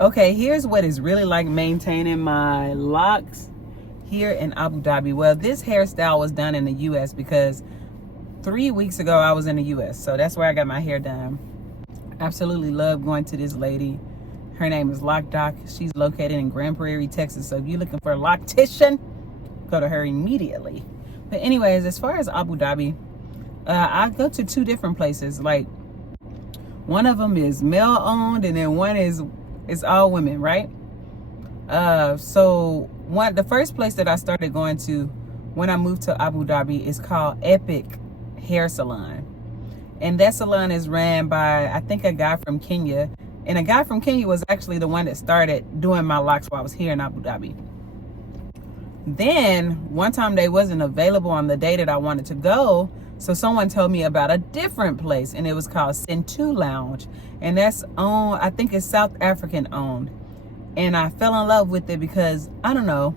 Okay, here's what it's really like maintaining my locks here in Abu Dhabi. Well, this hairstyle was done in the US because 3 weeks ago I was in the US. So that's where I got my hair done. Absolutely love going to this lady. Her name is Loc Doc. She's located in Grand Prairie, Texas. So if you're looking for a loctician, go to her immediately. But anyways, as far as Abu Dhabi, I go to 2 different places. Like, one of them is male owned, and then one is all women, right? So the first place that I started going to when I moved to Abu Dhabi is called Epic Hair Salon. And that salon is ran by, I think, a guy from Kenya. And a guy from Kenya was actually the one that started doing my locks while I was here in Abu Dhabi. Then one time they wasn't available on the day that I wanted to go. So someone told me about a different place, and it was called Sentu Lounge. And that's owned, I think it's South African owned. And I fell in love with it because, I don't know,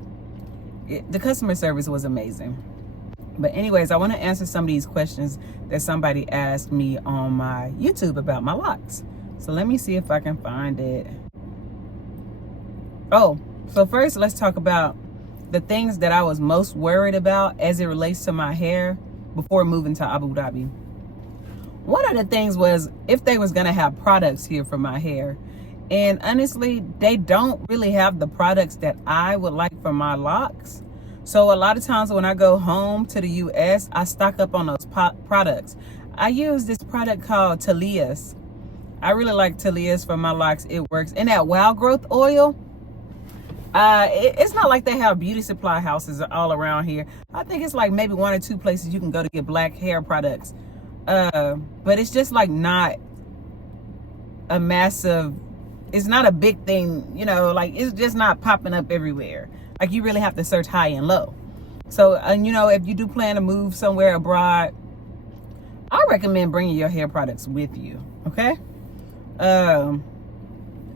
the customer service was amazing. But anyways, I want to answer some of these questions that somebody asked me on my YouTube about my locks. So let me see if I can find it. Oh, so first let's talk about the things that I was most worried about as it relates to my hair before moving to Abu Dhabi. One of the things was if they was going to have products here for my hair. And honestly, they don't really have the products that I would like for my locks. So a lot of times when I go home to the US, I stock up on those products. I use this product called stylists. I really like stylists for my locks. It works. And that wild growth oil, it's not like they have beauty supply houses all around here. I think it's like maybe 1 or 2 places you can go to get black hair products. But it's just like not a massive, it's not a big thing, you know, like it's just not popping up everywhere. Like you really have to search high and low. So, you know, if you do plan to move somewhere abroad, I recommend bringing your hair products with you, okay?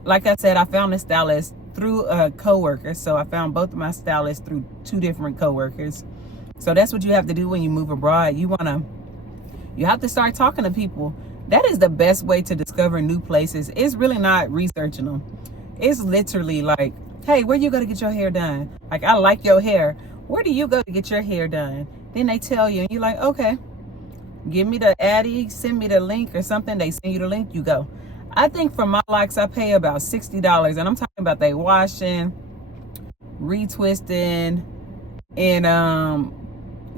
Like I said, I found a stylist through a coworker. So I found both of my stylists through 2 different coworkers. So that's what you have to do when you move abroad. You have to start talking to people. That is the best way to discover new places. It's really not researching them. It's literally like, hey, where you go to get your hair done? Like, I like your hair. Where do you go to get your hair done? Then they tell you, and you're like, okay, give me the Addy, send me the link or something. They send you the link, you go. I think for my locks, I pay about $60. And I'm talking about they washing, retwisting, and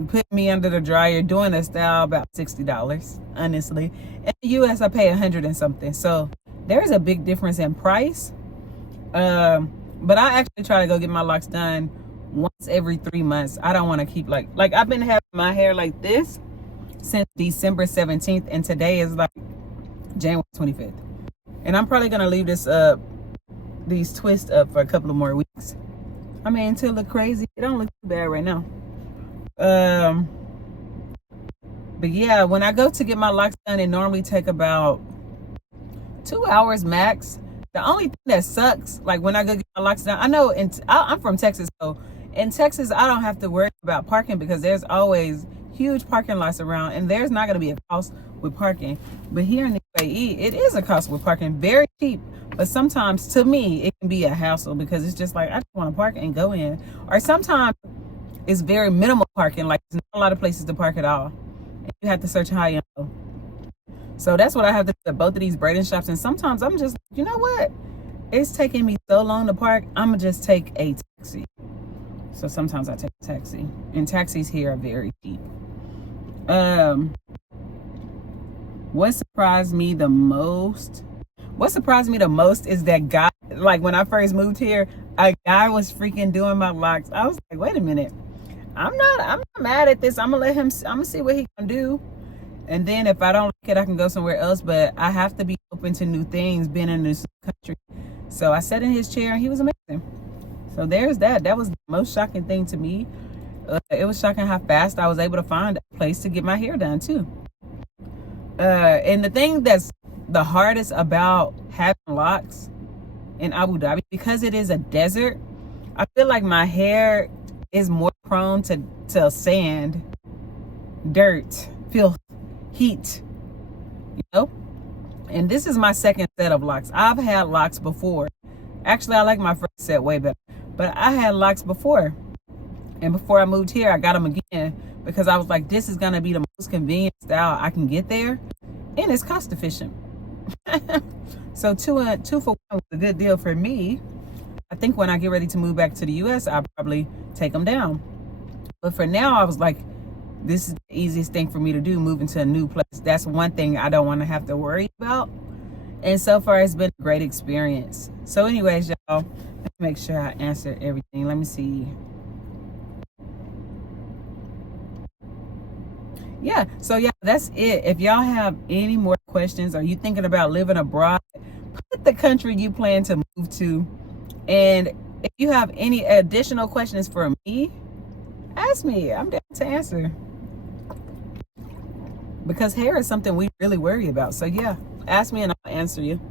putting me under the dryer, doing a style, about $60, honestly. In the US, I pay 100 and something. So there's a big difference in price. But I actually try to go get my locks done once every 3 months. I don't want to keep like I've been having my hair like this since December 17th, and today is like January 25th. And I'm probably gonna leave this these twists up for a couple of more weeks. I mean, to look crazy, it don't look too bad right now. But yeah, when I go to get my locks done, it normally take about 2 hours max. The only thing that sucks, like when I go get my locks done, I know I'm from Texas, so in Texas, I don't have to worry about parking because there's always huge parking lots around, and there's not going to be a cost with parking. But here in the UAE, it is a cost with parking, very cheap. But sometimes, to me, it can be a hassle because it's just like, I just want to park and go in. Or sometimes it's very minimal parking, like there's not a lot of places to park at all. And you have to search high and low. So that's what I have to do at both of these braiding shops. And sometimes I'm just, you know what? It's taking me so long to park. I'm going to just take a taxi. So sometimes I take a taxi. And taxis here are very cheap. What surprised me the most? What surprised me the most is that guy, like when I first moved here, a guy was freaking doing my locks. I was like, wait a minute. I'm not mad at this. I'm gonna see what he can do. And then if I don't like it, I can go somewhere else. But I have to be open to new things, being in this country. So I sat in his chair and he was amazing. So there's that. That was the most shocking thing to me. It was shocking how fast I was able to find a place to get my hair done too. And the thing that's the hardest about having locks in Abu Dhabi, because it is a desert, I feel like my hair is more prone to sand, dirt, filth, heat, you know? And this is my second set of locks. I've had locks before Actually, I like my first set way better. But I had locks before. And before I moved here, I got them again because I was like, this is going to be the most convenient style I can get there. And it's cost efficient. So two for one was a good deal for me. I think when I get ready to move back to the US, I'll probably take them down. But for now, I was like, this is the easiest thing for me to do, moving to a new place. That's one thing I don't want to have to worry about. And so far, it's been a great experience. So anyways, y'all, let me make sure I answered everything. Let me see. Yeah, so yeah, that's it. If y'all have any more questions, or you thinking about living abroad, put the country you plan to move to. And if you have any additional questions for me, ask me. I'm down to answer. Because hair is something we really worry about. So yeah, ask me and I'll answer you.